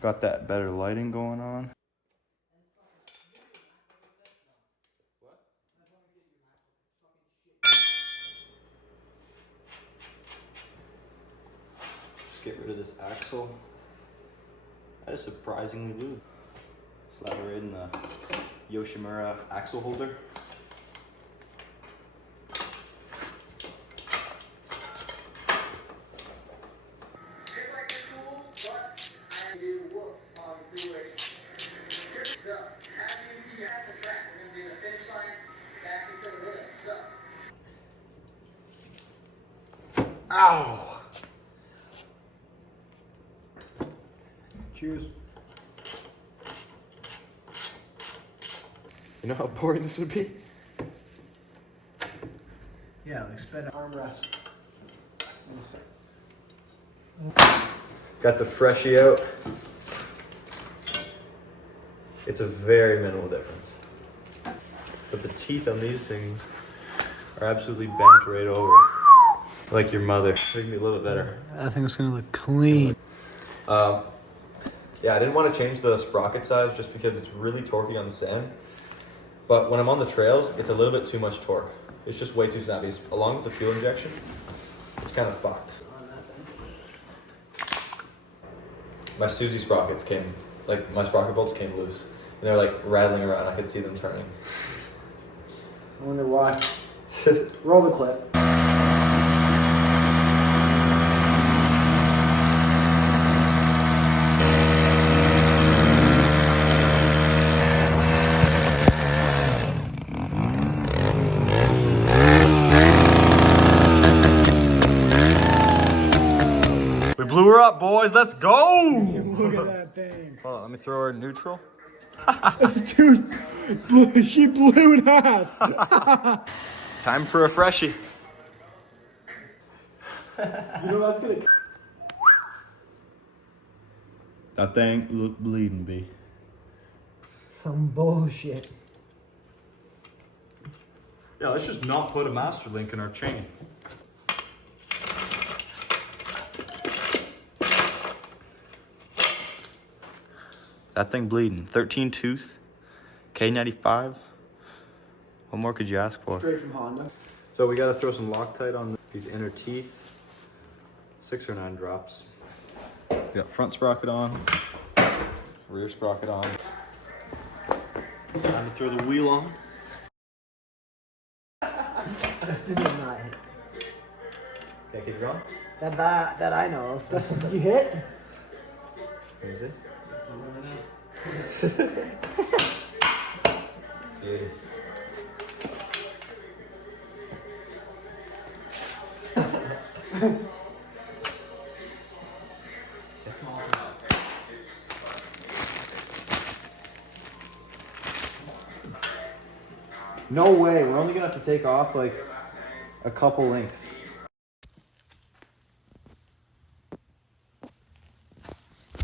Got that better lighting going on. Just get rid of this axle. That is surprisingly lube. Slide it right in the Yoshimura axle holder. Ow! Cheers. You know how boring this would be? Yeah, like spend an armrest. Got the Freshie out. It's a very minimal difference. But the teeth on these things are absolutely bent right over. Like your mother. Make me a little bit better. I think it's gonna look clean. Yeah, I didn't want to change the sprocket size just because it's really torquey on the sand. But when I'm on the trails, it's a little bit too much torque. It's just way too snappy. Along with the fuel injection, it's kind of fucked. My Susie sprockets came, like my sprocket bolts came loose. And they're like rattling around. I could see them turning. I wonder why. Roll the clip. We blew her up, boys. Let's go! Look at that thing. Hold on, let me throw her in neutral. Dude, she blew in half. Time for a freshie. You know that's gonna. That thing look bleeding, B. Some bullshit. Yeah, let's just not put a master link in our chain. That thing bleeding. 13 tooth, K95. What more could you ask for? Straight from Honda. So we gotta throw some Loctite on these inner teeth. 6 or 9 drops. We got front sprocket on, rear sprocket on. Time to throw the wheel on. That's the not hit. Okay, keep going. That I know of. That's what you hit. Let me see. Beauty. No way, we're only gonna have to take off like a couple lengths.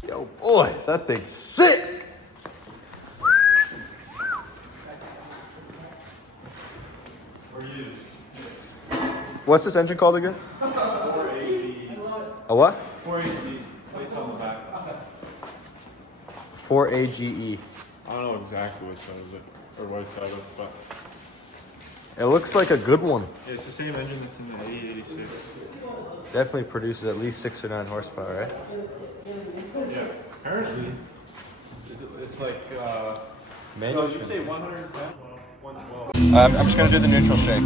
Yo boys, that thing's sick! What's this engine called again? 480. A what? 480. Plates on the back. 4AGE. I don't know exactly which side of it, or what side of it, but It looks like a good one. it's the same engine that's in the 8086. Definitely produces at least 6 or 9 horsepower, right? Yeah, apparently. It's like, Manual. so you say 110? 112. I'm just gonna do the neutral shake.